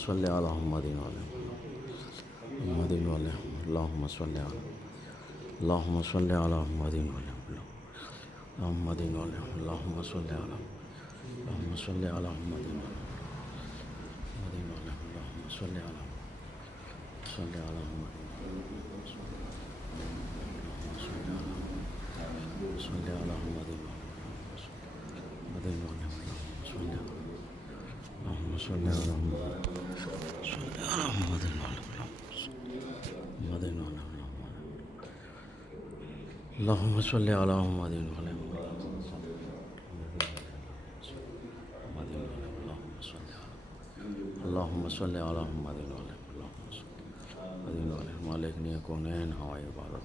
صل علی محمد محمد وعلی اللہم صل علی اللہم صل علی محمد وعلی محمد وعلی اللہم صل علی اللہم صل علی محمد وعلی اللہم صل علی صل علی محمد صل علی محمد اللہم صل علی محمد اللہم صل علی محمد اللہم صل علی محمد مالک کونین ہوائے عبادت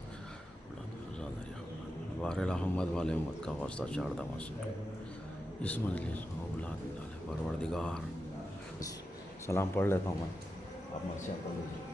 بار احمد والے امت کا واسطہ چار دوا سے اس مجلس اولاد پروردگار سلام پڑھ لیتا ہوں میں آپ منصیت پڑھ لیجیے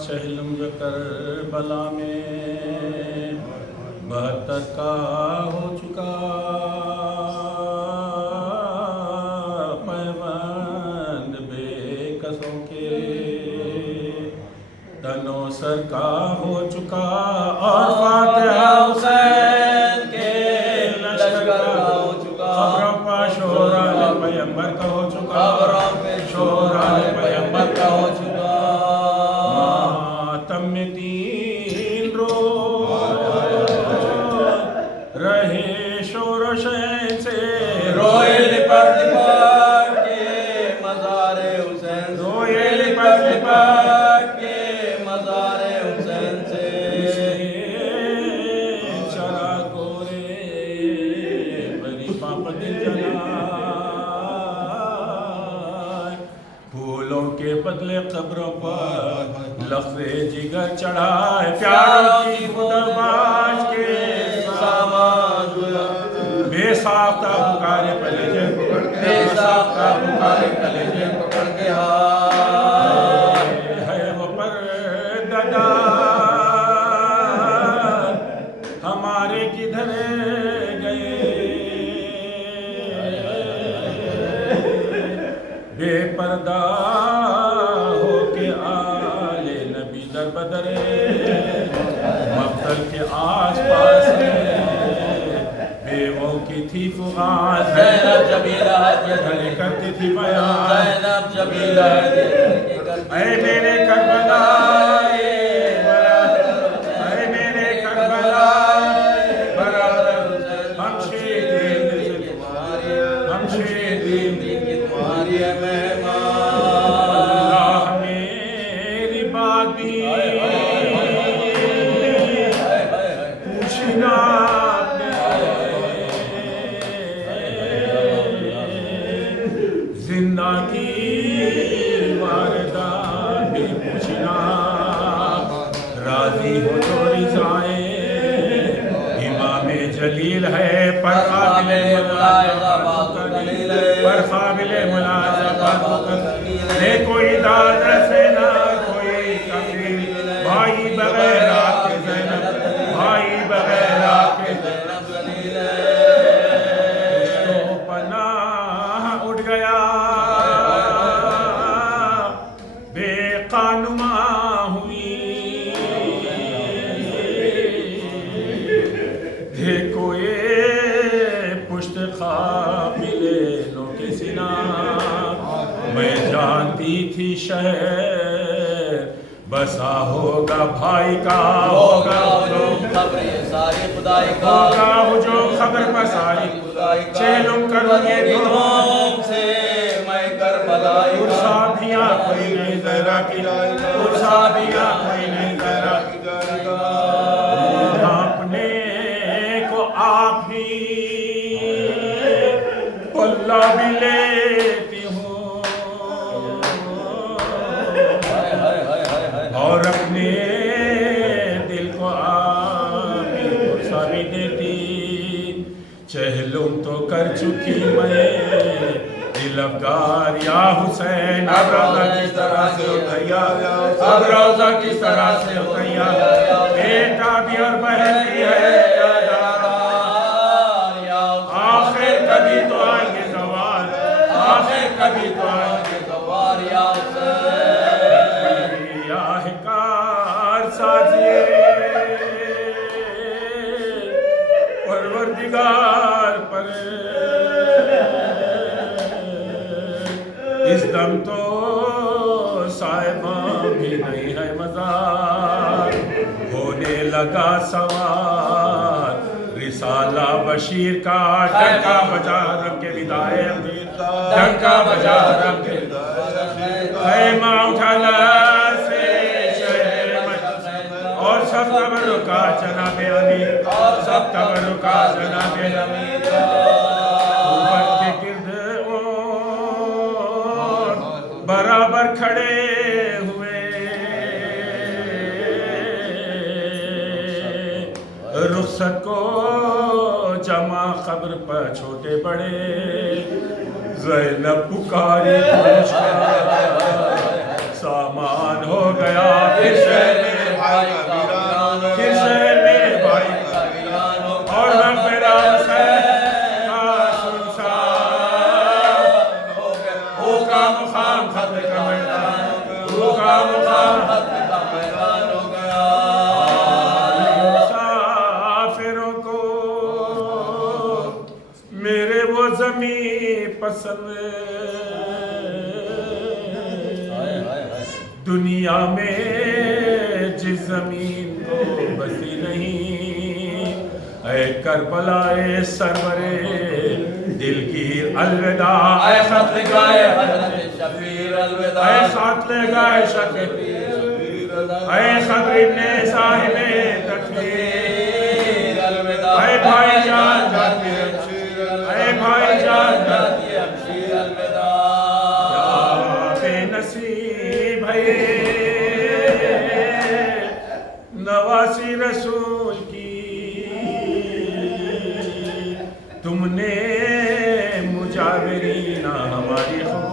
چہلم کربلا میں 72 کا ہو چکا پیوند بے کسوں کے تنو سر کا ہو چکا اور فاتحہ حسین کے لشکر کا ہو چکا خبروں پہ شور آل پیمبر کا ہو چکا خبروں پہ شور آل پیمبر کا ہو چکا لپٹ کے مزار حسین سے چرا گورے بری پاپ دل جلائے پھولوں کے بدلے قبروں پر لفظ جگر چڑھائے پیاروں کی خدمات کے سامان بے ساختہ پکارے کلیجے بے ساختہ پکارے کلیجے پکڑ کے ہے وہ پردہ ہمارے کدھر گئے بے پردہ ہو کے آل نبی در بدرے مقتل کے آس پاس بیووں کی تھی فغاز زینب جبیلہ گھڑے کرتی تھی بیان زینب جبیلہ اے میرے کربلا اے میرے کربلا برادر ہم شہید تمہاری ہے مہمان اللہ میری بات بھی پوچھنا زندہ کی واردات بھی پوچھنا راضی ہو تو رضائے امام جلیل ہے پر قابل ملاحظہ بات نے کوئی داد سے نہ کوئی کفیل بھائی بغیر آپ کے زینب بھائی بغیر آپ کے زینب تو پناہ اٹھ گیا بے قانما ہوئی دیکھو یہ پشت قابل نو کی سنا میں جانتی تھی شہر بسا ہوگا بھائی کا ہوگا خبر یہ ساری خدائی کا ہوگا جو خبر پسائی چہلم کروں گے دھوم سے میں کربلائی کا ارسا بھی کوئی نہیں ذرا کی ارسا بھی کوئی نہیں ذرا کی اپنے کو آپ ہی پلہ بھی لیتی ہوں اور اپنے دل کو آپ ہی ارسا بھی دیتی چہلم تو کر چکی میں دل افگار یا حسین اب روزہ کس طرح سے اتریا اب روزہ کس طرح سے اتریا بیٹا بھی اور بہن بھی ہے آخر کبھی تو آئیں گے زوال آخر کبھی تو آئیں گے زوال یا حسین یا حکار سازیے پروردگار پر اس دم تو صاحباں بھی نہیں ہے مزار ہونے لگا سوار رسالہ بشیر کا ڈنکا بجا رب کے ودائے امیر ڈنکا بجا رب کے خیمہ اٹھانا سے شہر اور سب تبرکا جناب امیر سب تبرکا جناب امیر اوپر کے گرد برابر کھڑے ہوئے رخصت کو جمع خبر پر چھوٹے بڑے زینب پکاری سامان ہو گیا پھر شہر میرے بھائی پھر شہر میرے بھائی اور رب میرا حسین کا سنسار ہو کا مقام ختم کا میدان ہو کا مقام ختم کا میدان ہو گیا مسافروں کو میرے وہ زمین پسند دنیا میں جس زمین کو بسی نہیں اے کربلا اے سرورے دلگیر الوداع اے خط لکھائے حضرت شبیر الوداع اے ساتھ لے گا شک اے خبر ابن صاحب تکفیر الوداع اے بھائی جان جاتی ہے اے بھائی جان جاتی ہے شیر الوداع بے نصیب ہے نواسی رسول کی تم نے مجاورین ہماری خبر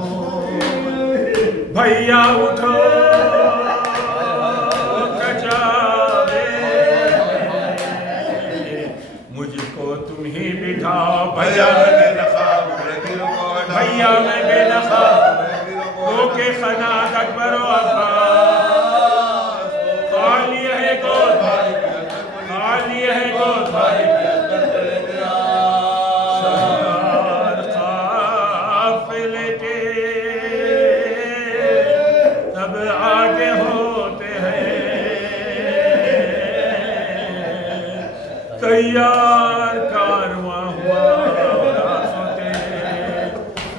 بھیا اٹھو کجاوے مجھ کو تم ہی بٹھاؤ بھیا میں بے نخاب رو کے خناد اکبر و عباس خالی ہے گود خالی ہے گود سردار قافلے کے تب آگے ہوتے ہیں تیار کارواں ہوا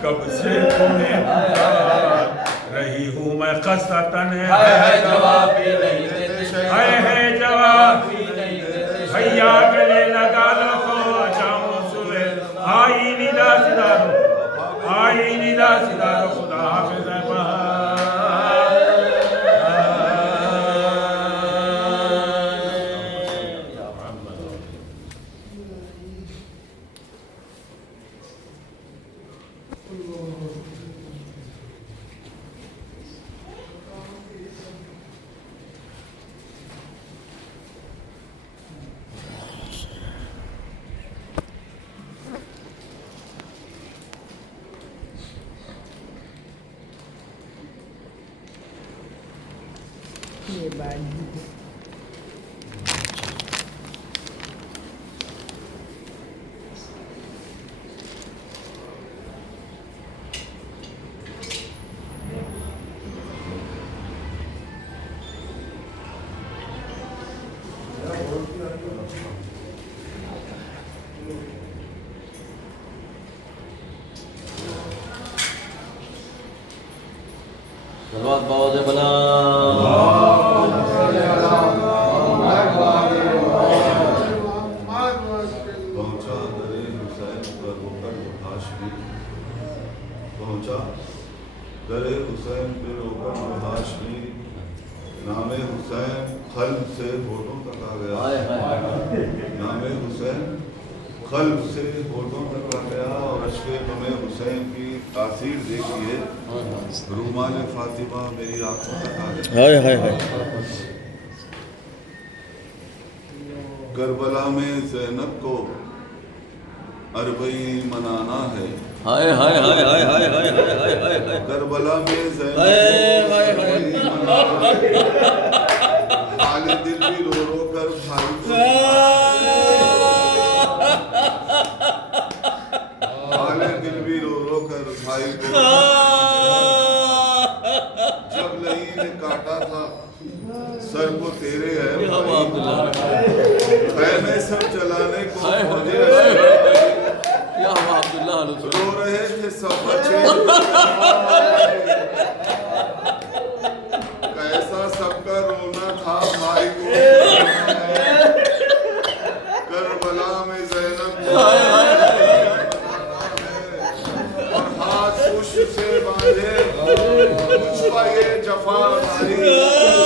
کب سے تمہیں رہی ہوں میں قصتاً ہے جواب بھی نہیں دیتے ہے جواب بھیا گلے لگا لو کو جاؤں صبح آئی ندا سدارو آئی ندا سدارو خدا حافظ ہے صلوات باوز بلا پہنچا درے حسین پر ہو کر ہاشمی پہنچا درے حسین پر ہو کر ہاشمی نام حسین قلب سے ہونٹوں تک آ گیا نام حسین قلب سے ہونٹوں تک آ گیا اور اشک غم حسین کی تاثیر دیکھیے رومال فاطمہ میری آنکھوں تک آ گیا کربلا میں زینب کو اربعین منانا ہے ہائے ہائے ہائے ہائے ہائے ہائے ہائے ہائے ہائے کربلا میں زینب کو اربعین منانا ہے حال دل بھی رو رو کر بھائی کو حال دل بھی رو رو کر بھائی کو جب لئی نے کاٹا تھا سر کو تیرے ہے خیمے سب جلانے کو فوجے رو رہے تھے سب بچے کیسا سب کا رونا تھا بھائی کو کربلا میں زینب کو اور ہاتھ پشت سے باندھے مجھ پر یہ جفا بھائی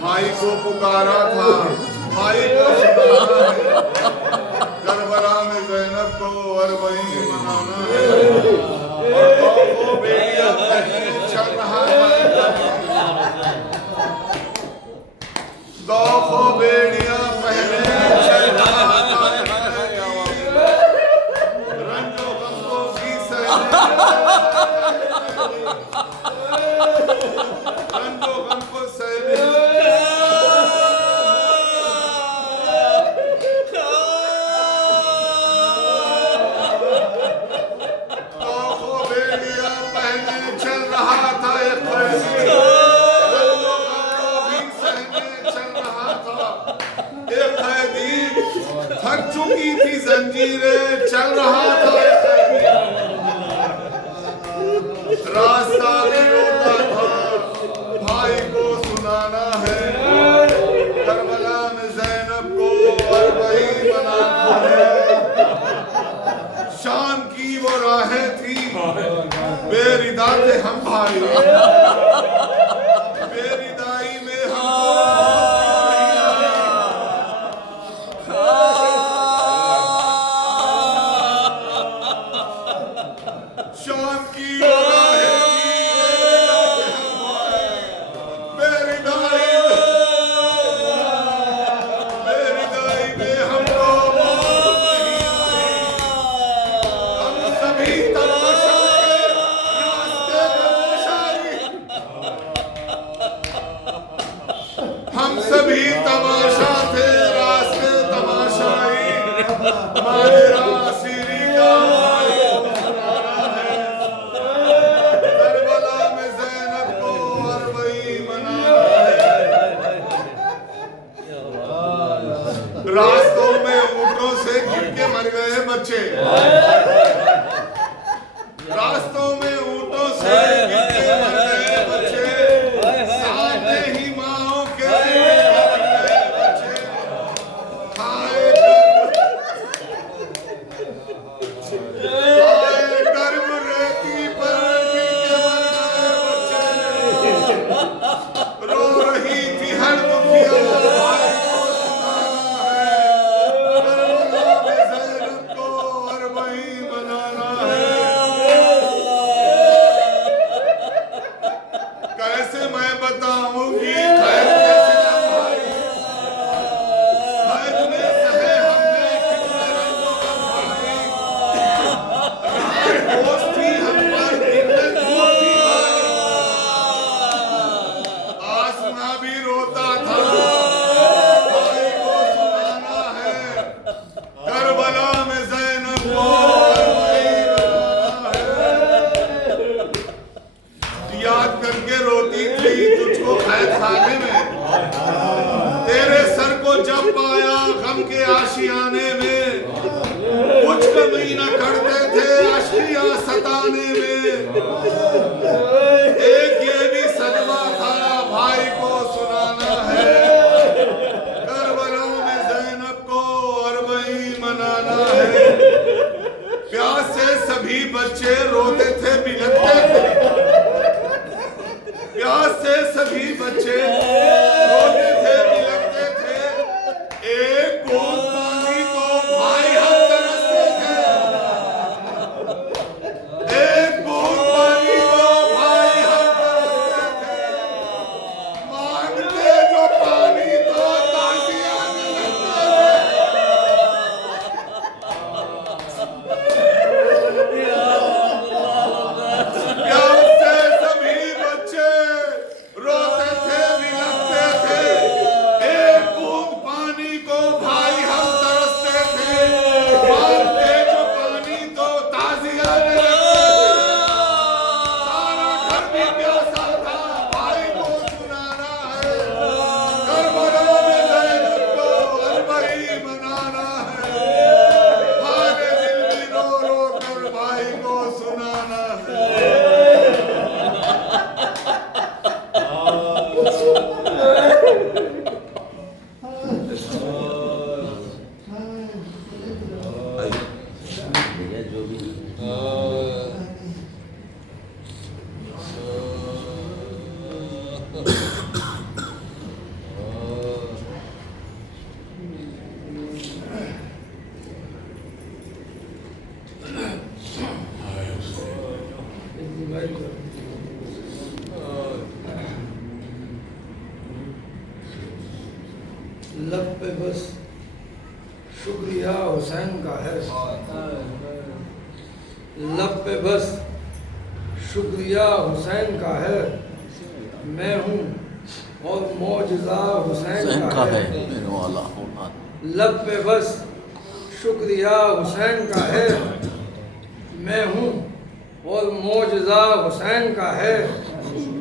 بھائی کو پکارا تھا بھائی کو سنانا ہے کربلا میں زینب کو اربعین منانا ہے اور وہ بیٹیاں پہلے چل رہا دو بیڑیاں پہلے چل رہا رنج و غم کو بھی سہنے رنج و غم کو سہنے شان کی وہ راہیں تھی بے ردا تھے ہم بھائی بے ردائی میں شان کی وہ راہیں تھی بے ردائی میں ہم لوگ ہم سبھی تماشا ہم سبھی تماشا تھے راستے تماشائی ماجرا سیری کا کربلا میں زینب کو اربعی منانا ہے راستوں میں اونٹوں سے گر کے مر گئے بچے راستوں میں اونٹوں سے گر کے مر گئے بچے ساتھ ہی ماں کے مر گئے بچے ہائے گرم ریتی پر گر کے مر گئے بچے رو رہی تھی ہر دنیا بھائی کو سنانا ہے کربلا میں زینب کو اربعی منانا ہے کیسے میں بتاؤں گی خیر کیسے بھائی خیر میں سہے ہم نے کتنے رنگوں کا بھائی ہوش تھی ہم پر کتنے دور تھی بھائی آسماں بھی روتا تھا بھائی کو سنانا ہے کربلا میں زینب کو اربعی منانا ہے یاد کر کے روتی تھی تجھ کو قید خانے میں تیرے سر کو جب پایا غم کے آشیانے میں کچھ کمی نہ کرتے تھے اشکیاں ستانے میں ایک یہ بھی صدمہ تھا بھائی کو سنانا ہے کربلا میں زینب کو اربعی منانا ہے پیاس سے سبھی بچے روتے تھے بلکتے تھے پیاس سے سبھی بچے روتے تھے بلکتے تھے ایک بوند پانی کو بھائی ہم ترستے تھے ایک بوند پانی کو بھائی ہم ترستے تھے مانگتے جو پانی تو تازیاں لگتے تھے پیاس سے سبھی بچے روتے تھے بلکتے تھے ایک بوند پانی کو بھائی ہم ترستے تھے مانگتے جو پانی تو تازیاں لگتے تھے سارا گھر بھی پیاسا تھا بھائی کو سنانا ہے کربلا میں زینب کو اربعی منانا ہے ہمارے دل بھی رو رو کر بھائی کو سنانا ہے جو بھی لب پہ بس شکریہ حسین کا ہے لب پہ بس شکریہ حسین کا ہے میں ہوں اور معجزہ حسین کا ہے میرے والا ہونا لب پہ بس شکریہ حسین کا ہے میں ہوں اور معجزہ حسین کا ہے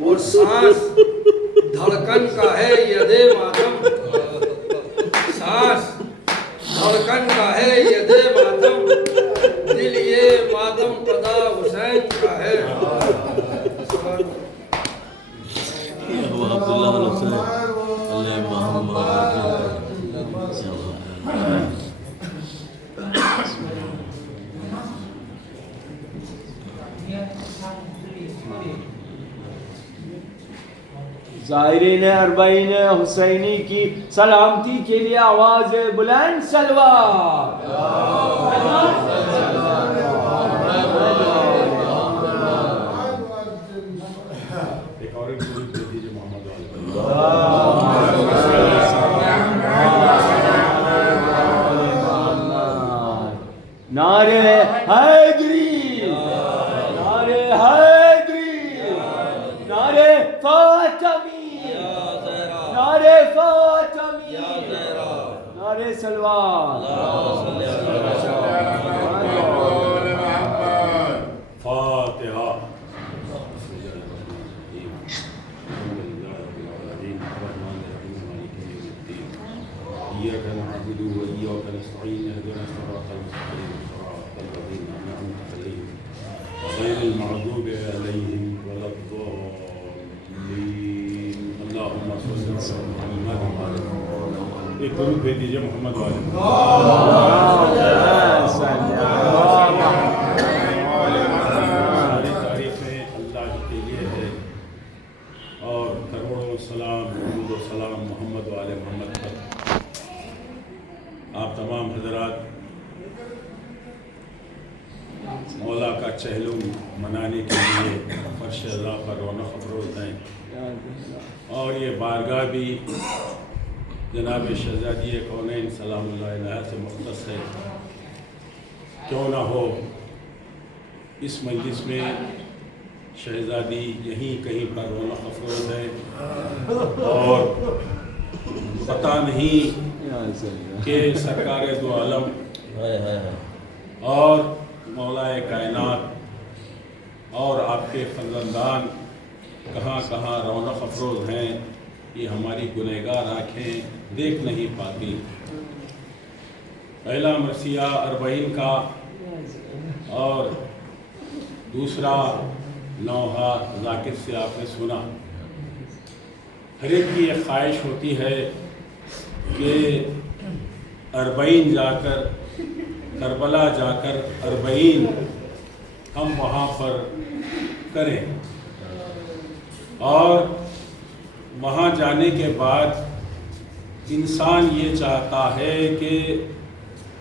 اور سانس دھڑکن کا ہے ید ماتم سانس دھڑکن کا ہے ید ماتم دل یہ ماتم قضا حسین کا ہے عبداللہ حسین علیہ محمد زائرین اربعین حسینی کی سلامتی کے لیے آواز بلند سلوات. نعرے حیدری، نعرے حیدری، نعرے فاطمی، نعرے فاطمی، نعرے سلوات. فاتحہ. إياك نعبد وإياك نستعين اهدنا الصراط المستقيم صراط الذين أنعمت عليهم غير المغضوب عليهم ولا الضالين. اللهم صل على محمد وعلى آله. ایک درود بھیج دیجیے محمد والے. ساری تعریفیں اللہ کے لیے ہے اور کروڑوں سلام درود و سلام محمد والے محمد پر. آپ تمام حضرات مولا کا چہلم منانے کے لیے فرش اللہ پر رونق افروز ہیں اور یہ بارگاہ بھی جناب شہزادی کونین سلام اللہ علیہ سے مختص ہے. کیوں نہ ہو اس مجلس میں شہزادی یہیں کہیں پر رونق افروز ہے اور پتہ نہیں کہ سرکار دو عالم اور مولا کائنات اور آپ کے فرزندان کہاں کہاں رونق افروز ہیں. یہ ہماری گنہگار آنکھیں دیکھ نہیں پاتی. پہلا مرثیہ اربعین کا اور دوسرا نوحہ ذاکر سے آپ نے سنا. ہر ایک کی ایک خواہش ہوتی ہے کہ اربعین جا کر کربلا جا کر اربعین ہم وہاں پر کریں اور وہاں جانے کے بعد انسان یہ چاہتا ہے کہ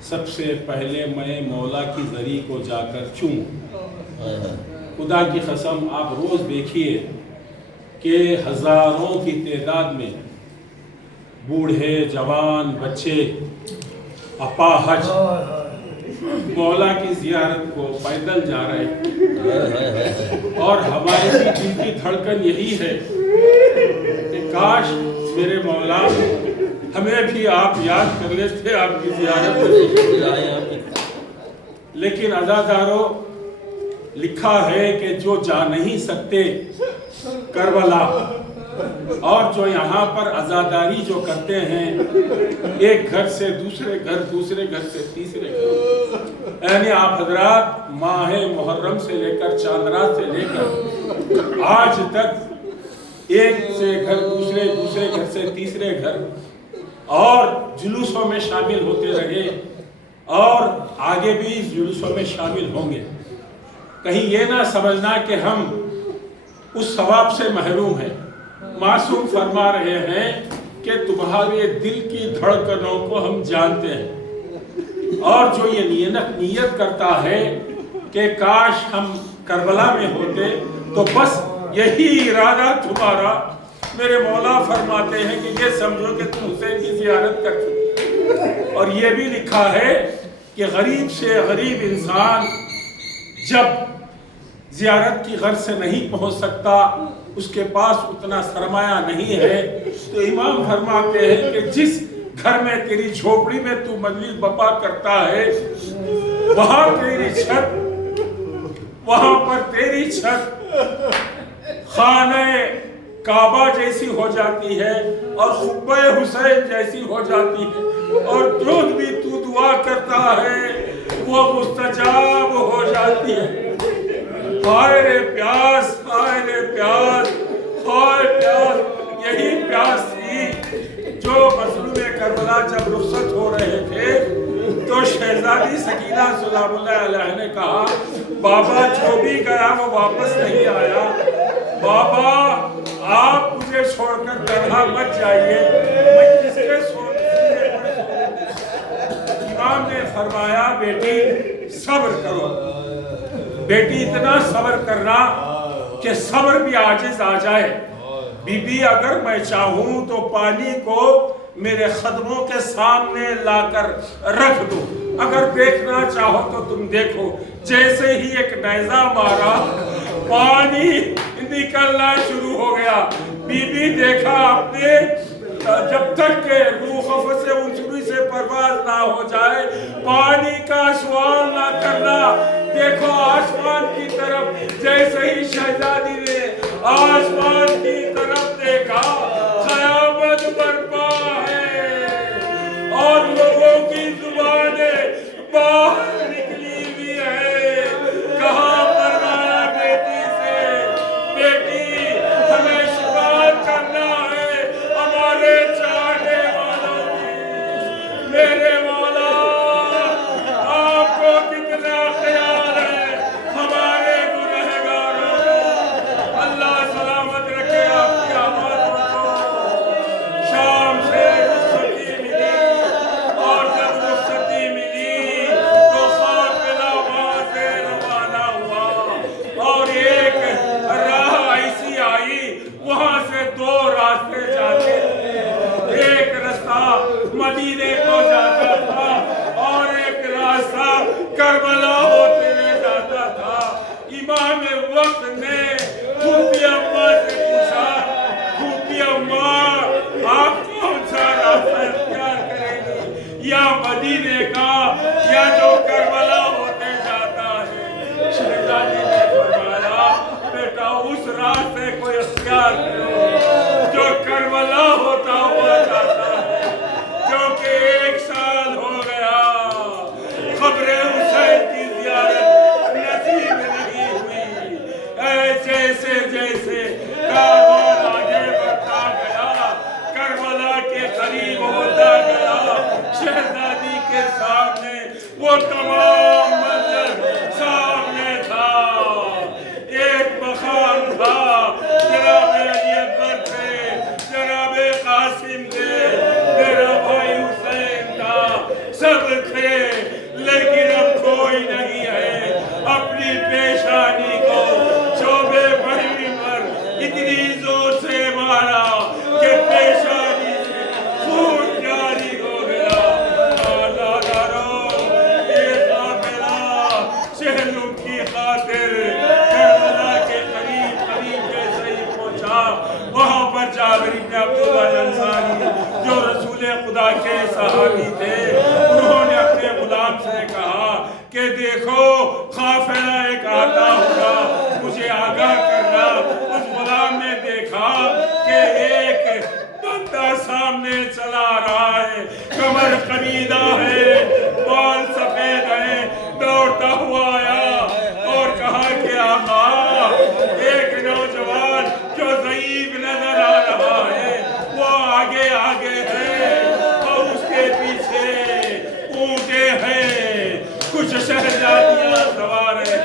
سب سے پہلے میں مولا کی زری کو جا کر چوموں. خدا کی قسم آپ روز دیکھیے کہ ہزاروں کی تعداد میں بوڑھے جوان بچے اپاہج مولا کی زیارت کو پیدل جا رہے ہیں اور ہماری بھی دل کی دھڑکن یہی ہے کہ کاش میرے مولا ہمیں بھی آپ یاد کر لیتے آپ کی زیارت. لیکن عزاداروں لکھا ہے کہ جو جا نہیں سکتے کربلا اور جو یہاں پر عزاداری جو کرتے ہیں ایک گھر سے دوسرے گھر دوسرے گھر سے تیسرے گھر یعنی آپ حضرات ماہ محرم سے لے کر چاند رات سے لے کر آج تک ایک سے گھر دوسرے گھر سے تیسرے گھر اور جلوسوں میں شامل ہوتے رہے اور آگے بھی جلوسوں میں شامل ہوں گے. کہیں یہ نہ سمجھنا کہ ہم اس ثواب سے محروم ہیں. معصوم فرما رہے ہیں کہ تمہارے دل کی دھڑکنوں کو ہم جانتے ہیں اور جو یہ نیت کرتا ہے کہ کاش ہم کربلا میں ہوتے تو بس یہی ارادہ تمہارا. میرے مولا فرماتے ہیں کہ یہ سمجھو کہ تم حسین کی زیارت کر چکے. اور یہ بھی لکھا ہے کہ غریب سے غریب انسان جب زیارت کی غرض سے نہیں پہنچ سکتا اس کے پاس اتنا سرمایہ نہیں ہے تو امام فرماتے ہیں کہ جس گھر میں تیری جھوپڑی میں تو مجلس بپا کرتا ہے وہاں پر تیری چھت خانہ کعبہ جیسی ہو جاتی ہے اور خبہ حسین جیسی ہو جاتی ہے اور جو بھی تو دعا کرتا ہے وہ مستجاب ہو جاتی ہے. ہائے رے پیاس، ہائے رے پیاس، ہائے پیاس. یہی پیاس تھی جو مظلوم کربلا جب رخصت ہو رہے تھے تو تو شہزادی سکینہ سلام اللہ علیہ نے کہا بابا جو بھی گیا وہ واپس نہیں آیا، بابا آپ مجھے چھوڑ کر تنہا مت جائیے، میں کس کے امام نے فرمایا بیٹی صبر کرو، بیٹی اتنا صبر کرنا کہ صبر بھی عاجز آ جائے، بی بی اگر میں چاہوں تو پانی کو میرے خدموں کے سامنے لا کر رکھ دو، اگر دیکھنا چاہو تو تم دیکھو۔ جیسے ہی ایک نیزہ مارا پانی نکلنا شروع ہو گیا، بی بی دیکھا آپ نے جب تک کہ روح خفت سے اونچڑی سے پرواز نہ ہو جائے پانی کا سوال نہ کرنا۔ دیکھو آسمان کی طرف، جیسے ہی شہزادی نے آسمان کی طرف دیکھا قیامت برپا ہے اور لوگوں کی زبانیں باہر نکلی ہوئی ہے۔ کہاں فرمایا بیٹی سے، بیٹی ہمیں شکایت کرنا ہے ہمارے چاہنے والوں کی۔ میرے مولا آپ کو کتنا خیال ہے ہمارے گنہگاروں کو، اللہ سلامت رکھے آپ کی آوازوں کو۔ شام سے رخصتی ملی اور جب رخصتی ملی تو قافلہ وہاں سے روانہ ہوا اور ایک راہ ایسی آئی، وہاں سے دو راستے جاتے تھے، ایک رستہ مدینے کو جاتا تھا اور ایک راستہ کربلا ہوتے ہوئے جاتا تھا۔ امام وقت نے پھوپھی اماں سے پوچھا پھوپھی اماں آپ کون سا راستہ اختیار کریں گی، یا مدینے کا یا جو کربلا ہوتے جاتا ہے؟ شہزادی نے فرمایا بیٹا اس راستے کو اختیار کرو جو کربلا ہوتا ہوا جاتا ہے، جو کہ 1 سال ہو گیا قبر حسین کی زیارت نصیب نہیں ہوئی۔ جیسے جیسے کاروان آگے بڑھتا گیا کربلا کے قریب ہوتا گیا، شہزادی کے سامنے وہ تمام منظر سامنے تھا۔ ایک مقام تھا، جناب علی اکبر تھے، جناب قاسم تھے، میرا بھائی حسین تھا، سب تھے، لیکن اب کوئی نہیں ہے۔ اپنی پیشانی کو چوبے بڑی پر اتنی زور سے مارا کہ پیشانی سے خون جاری ہو گیا۔ یہ قافلہ شہروں کی خاطر کربلا کے قریب قریب جیسے ہی پہنچا، وہاں پر جابر بن عبداللہ الانصاری جو رسول خدا کے صحابی تھے، انہوں نے اپنے غلام سے کہا کہ دیکھو قافلہ ایک آتا ہوگا، مجھے آگاہ کرنا۔ اس غلام نے دیکھا کہ ایک بندہ سامنے چلا آ رہا ہے، کمر کمیدہ ہے، بال سفید ہیں، دوڑتا ہوا آیا اور کہا کہ آقا ایک نوجوان جو ضعیف نظر آ رہا ہے وہ آگے آگے ہے اور اس کے پیچھے اونٹیں ہیں، کچھ شہزادیاں سوار ہیں،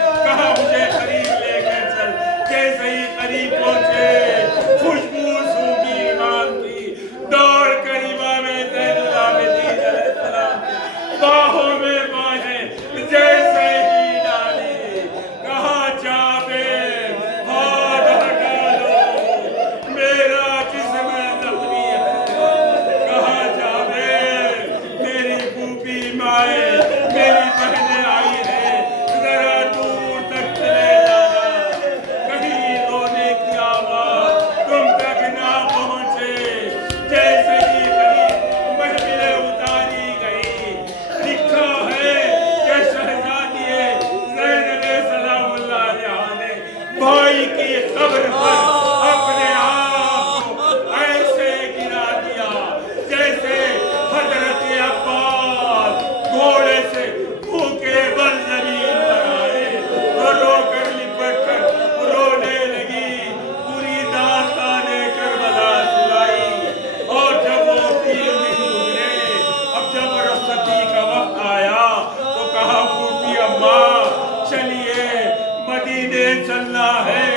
مدینے چلنا ہے.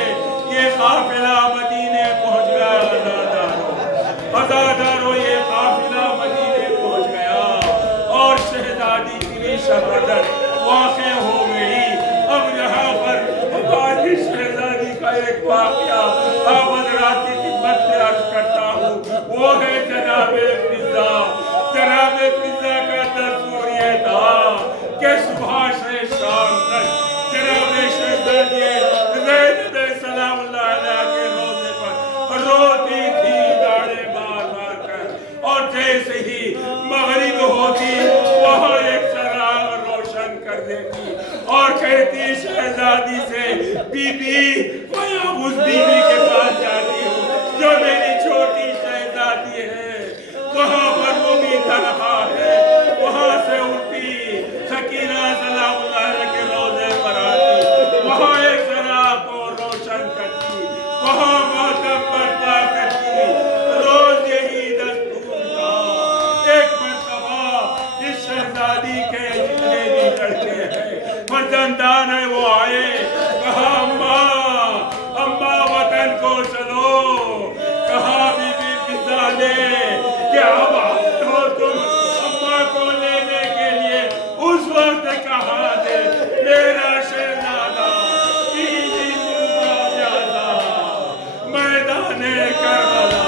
یہ قافلہ مدینے پہنچ گیا. عزادارو یہ قافلہ مدینے پہنچ گیا اور شہزادی کی شہادت واقع ہو گئی. اب یہاں پر ہماری شہزادی کا ایک واقعہ آپ حضرات کی خدمت میں عرض کرتا ہوں. وہ ہے جناب فضا. جناب فضا کا دستور یہ تھا کہ صبح سے شام تک جناب شہزادی زینب سلام اللہ علیہ کے روزے پر روتی تھی داڑھیں مار مار کر. اور جیسے ہی مغرب ہوتی وہاں ایک چراغ روشن کر دیتی اور کہتی شہزادی سے بی بی میں اب اس بی بی کے پاس جاتی ہوں جو میری چھوٹی شہزادی ہے. وہاں پر وہ بھی تنہا ہے. وہاں سے اٹھتی سکینہ سلام اللہ علیہ کے روزے پر آتی. وہاں ایک چراغ کو روشن کرتی. وہاں ماتم برپا کرتی. روز یہی دستور تھا. ایک مرتبہ اس شہزادی کے جتنے بھی لڑکے ہیں فرزندان ہیں وہ آئے. کہا اماں وطن کو چلو. کہا بی بی فضا نے کہ اب آئے ہو تم اماں کو لینے کے لیے. اس وقت کہا دے میرا شہزادہ میدان کربلا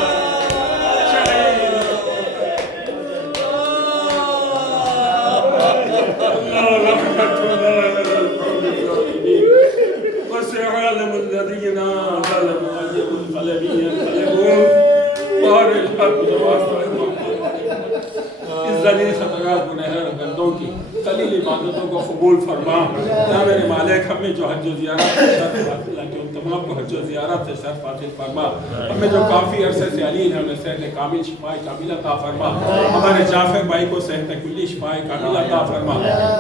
شہید. اللہ رحمت اللہ وسيعلم الذين ظلموا أي منقلب ينقلبون. بار الحق واسطہ اس ذلیل خطرات گنہگار بندوں کی قلیل عبادتوں کو قبول فرما. یا میرے مالک ہمیں جو حج و زیارت سے شرف حاصل ہے کہ ان تمام کو حج و زیارت سے شرف حاصل فرما. ہمیں جو کافی عرصے سے علیل ہے انہیں صحت کامل شفاء کامل عطا فرما. ہمارے جعفر بھائی کو صحت کلی شفاء کامل عطا فرما.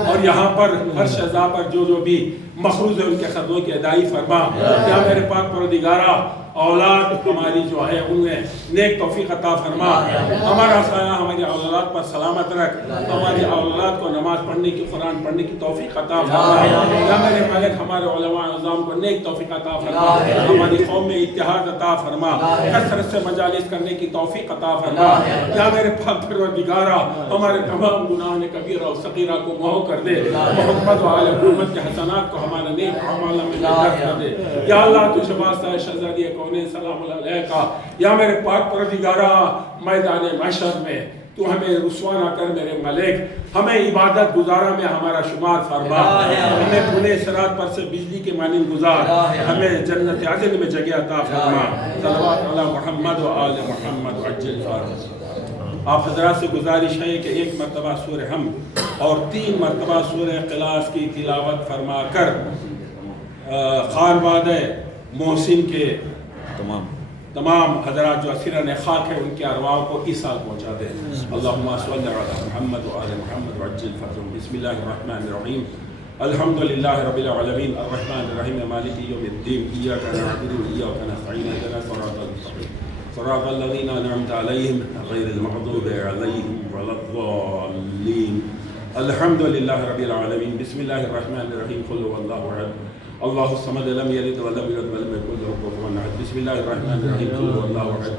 اور یہاں پر ہر شہزا پر جو بھی مخروض ہے ان کے قرضوں کی ادائی فرما. یا میرے پاک پروردگارہ اولاد ہماری جو ہے انہیں نیک توفیق عطا فرما. ہمارا سایہ ہماری اولاد پر سلامت رکھ. ہماری اولاد کو نماز پڑھنے کی قرآن پڑھنے کی توفیق عطا فرما. یا میرے مالک ہمارے علماء اعظام کو نیک توفیق عطا فرما. ہماری قوم میں اتحاد عطا فرما. کثرت سے مجالس کرنے کی توفیق عطا فرما. یا میرے پاک پروردگارہ ہمارے تمام گناہ کبیرہ و صغیرہ کو محو کر دے. محمد و آل محمد کے حسنات کو ہمارے نیک اعمال میں داخل کر دے. یا اللہ تجھے واسطہ ہے شہزادی کونین سلام اللہ علیہ کا. یا میرے پاک پروردگارہ میدان محشر میں تو ہمیں رسوا نہ کر میرے مالک. ہمیں عبادت گزارہ میں ہمارا شمار فرما. ہمیں پونے صراط پر سے بجلی کے مانند گزار. ہمیں جنت عدن میں جگہ عطا فرما. صلوات علی محمد و آل محمد عجل فرما. آپ حضرات سے گزارش ہے کہ ایک مرتبہ سورہ حمد اور 3 مرتبہ سورہ اخلاص کی تلاوت فرما کر خانوادہ محسن کے تمام حضرات جو اسیران خاک ہے ان کے ارواح کو ایصال پہنچا دیں. اللہم صلی علی محمد و آل محمد وعجل فرجهم. بسم اللہ الرحمن الرحیم. الحمدللہ رب العالمین الرحمن الرحیم مالک یوم الدین. ایاک نعبد و ایاک نستعین اهدنا الصراط المستقیم صراط الذین انعمت علیہم غیر المغضوب علیہم ولا الضالین. الحمدللہ رب العالمین. بسم اللہ الرحمن الرحیم. قل هو اللہ احد اللہ الصمد لم یلد ولم یولد ولم یکن له کفوا احد. بسم اللہ الرحمن الرحیم. قل هو اللہ احد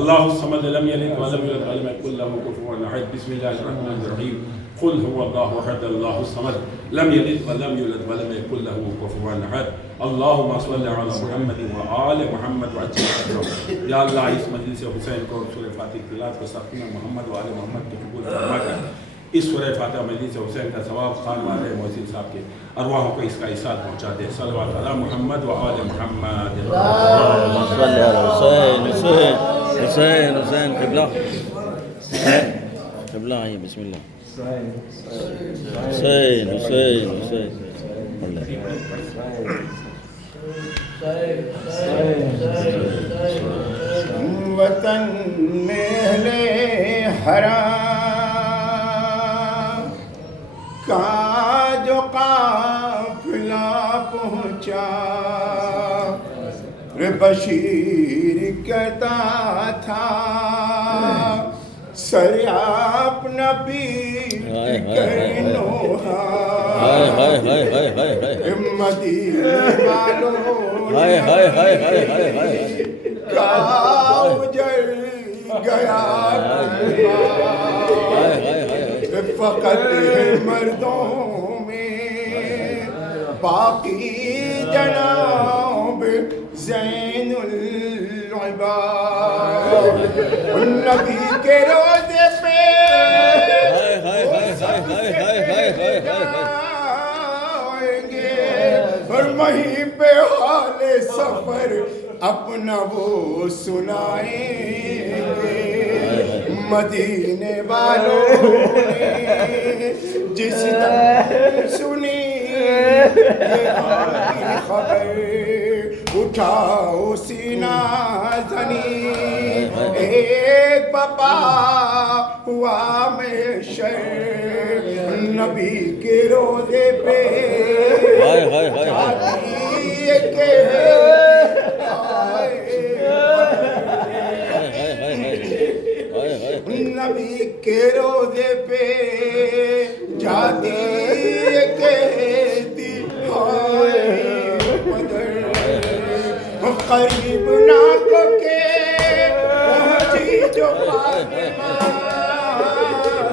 اللہ الصمد لم یلد ولم یولد ولم یکن له کفوا احد. بسم اللہ الرحمن الرحیم. قل هو اللہ احد اللہ الصمد لم یلد ولم یولد ولم یکن له کفوا احد. اللہم صلی علی محمد و آل محمد وعجل فرجهم. یا اللہ اس مجلس حسین کو سورہ فاتحہ تلاوت کو سخینا محمد و آل محمد کی قبول فرما کر اس سورہ فاتحہ مجلس حسین کا ثواب خانوادہ محسن صاحب کے ارواحوں کو اس کا ایصال پہنچا دے. صلوات علی محمد و آل محمد. اللہم صلی علی حسین حسین حسین حسین. قبلہ قبلہ آئیے. بسم اللہ. حسین حسین حسین. وطن میں اہل حرام کا جو قافلہ پہنچا بشیر کہتا تھا سریاب نبی کرنو مدینے والوں کا اجڑ گیا فقط مردوں میں باقی جناب زین العباد نبی کے روزے پہ جائیں گے اور وہیں پہ حال سفر اپنا وہ سنائیں گے مدینے والوں نے جس دن سنی یہ خبر اٹھاؤ سینہ زنی ایک بپا ہوا محشر نبی کے روزے پہ نبی کے روزے پہ جاتی کہتی ہائے مدر قریب نہ کو کے پہنچی جو فاطمہ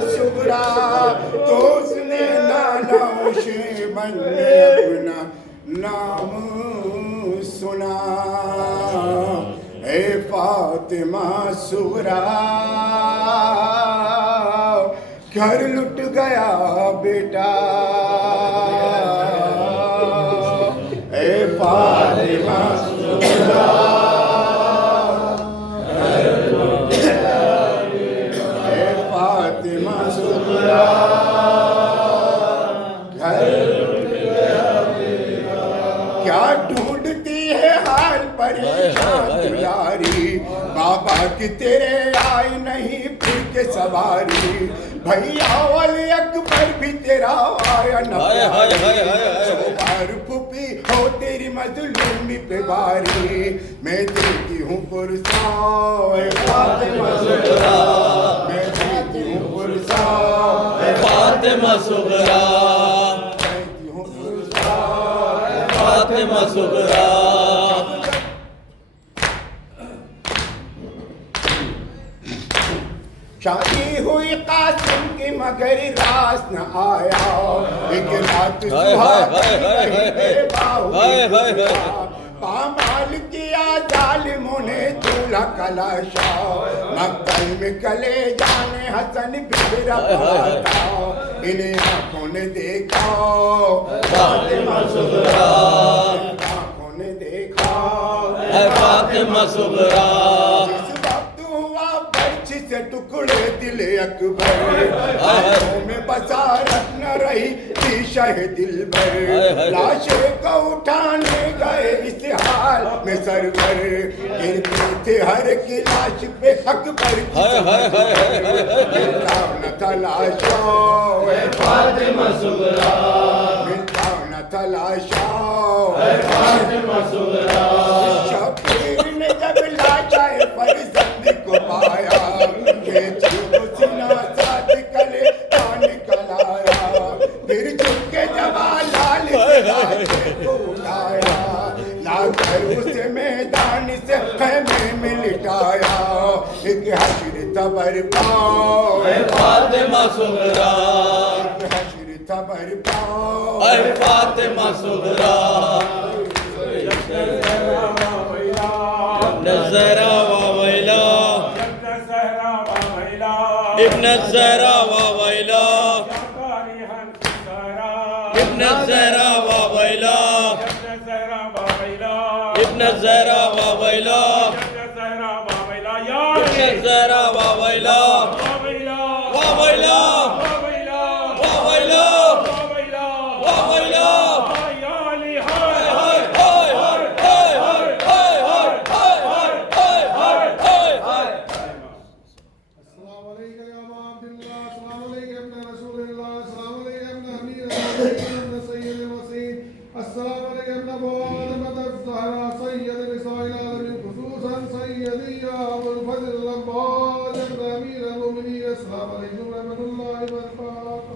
صغریٰ تو اس نے نالا شیبن نے اپنا نام سنا اے فاطمہ صغریٰ گھر لٹ گیا بیٹا اے فاطمہ صغریٰ اے فاطمہ صغریٰ گھر لٹ گیا بیٹا کیا ڈھونڈتی ہے حال پریشان یاری بابا کی تیرے آئی نہیں پھر کے سواری بھیا والے اکبر بھی تیرا آیا نہ بار پھوپی ہو تیری مظلومی پہ باری میں دیتی ہوں پرسا اے فاطمہ صغریٰ میں دیتی ہوں پرسا اے فاطمہ صغریٰ دیتی ہوں پرسا فاطمہ صغریٰ شادی ہوئی قاسم کی مگر راس نہ آیا ایک رات سہاگی رہی بے باہوی پامال کیا ظالموں نے چولہا کلاشا مقتل میں کلے جانے حسن بکھرا پڑا تھا انہیں آنکھوں نے دیکھا فاطمہ صغریٰ آنکھوں نے دیکھا اے فاطمہ صغریٰ اس وقت ہوا برچھ سے ٹکڑے دل اکبر آنکھوں میں بصارت نہ رہی تھی شہ دل بھر لاشیں کو اٹھانے گئے اس حال میں سرور گرتے تھے ہر کی لاش پہ اکبر کی ملتا نہ تھا لاشا اے فاطمہ صغریٰ ملتا نہ تھا لاشا اے فاطمہ صغریٰ شبیر نے جب لاشائے فرزند کو پایا کھینچی وہ سینہ ساتھ کلے نکل آیا پھر جھک کے جوان لال کے راجے کو اٹھایا لا کر اسے میدان سے خیمے میں لٹایا ایک حشر تھا برپا اے فاطمہ صغریٰ ایک حشر تھا برپا اے فاطمہ صغریٰ ابن الزہرا و ویلا ابن الزہرا و ویلا ابن الزہرا و ویلا ابن الزہرا و ویلا ابن الزہرا و ویلا و ویلا السلام علیکم ابن فاطمة الزهراء سيد نساء العالمين خصوصا سيدي أبو الفضل العباس بن أمير المؤمنين السلام عليكم ورحمة الله وبركاته.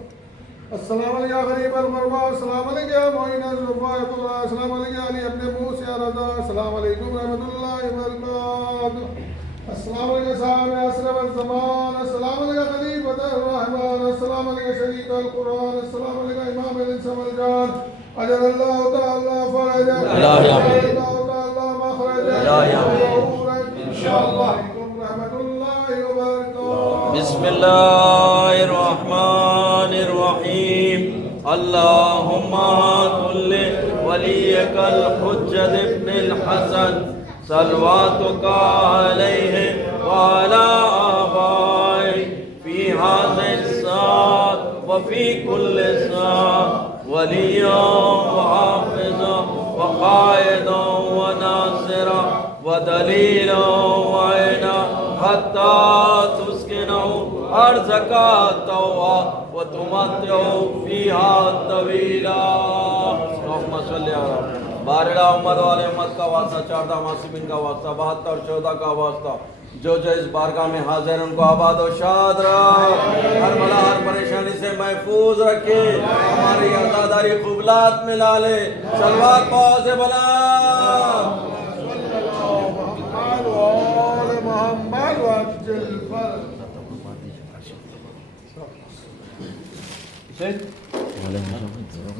السلام علیکم یا غریب المروا، السلام علیکم یا معین الرفاق اللہ، السلام علیکم یا علی ابن موسی رضا، السلام علیکم ورحمۃ اللہ وبرکاتہ. السلام علیکم صاحب اسرف الزمان، السلام علیکم خلیفۃ الرحمن، السلام علیکم شریک القرآن، السلام علیکم امام الانس والجان، اجل اللہ تعالی فرجہ، اجل اللہ تعالی مخرجہ، انشاءاللہ علیکم رحمۃ اللہ وبرکاتہ. بسم اللہ الرحمن الرحیم. اللہم کل ولیک الحجۃ ابن الحسن صلواتک علیہ وعلی آبائہ فی هذه الساعة وفی کل ساعة ولیا وحافظا وقائدا وناصرا ودلیلا وعینا حتی تسکنہ ارضک طوعا وتمتعہ فیہا طویلا. اللہم صلی علی بارہ امت والے امت کا واسطہ، 4 معصومین کا واسطہ، 72 شہداء کا واسطہ، جو اس بارگاہ میں حاضر ان کو آباد و شاد رکھ، ہر بلا ہر پریشانی سے محفوظ رکھے، ہماری عزاداری قبلات میں لا لے. صلوات پاؤ سے بلا محمد وعجل فرج. وعلیکم السلام.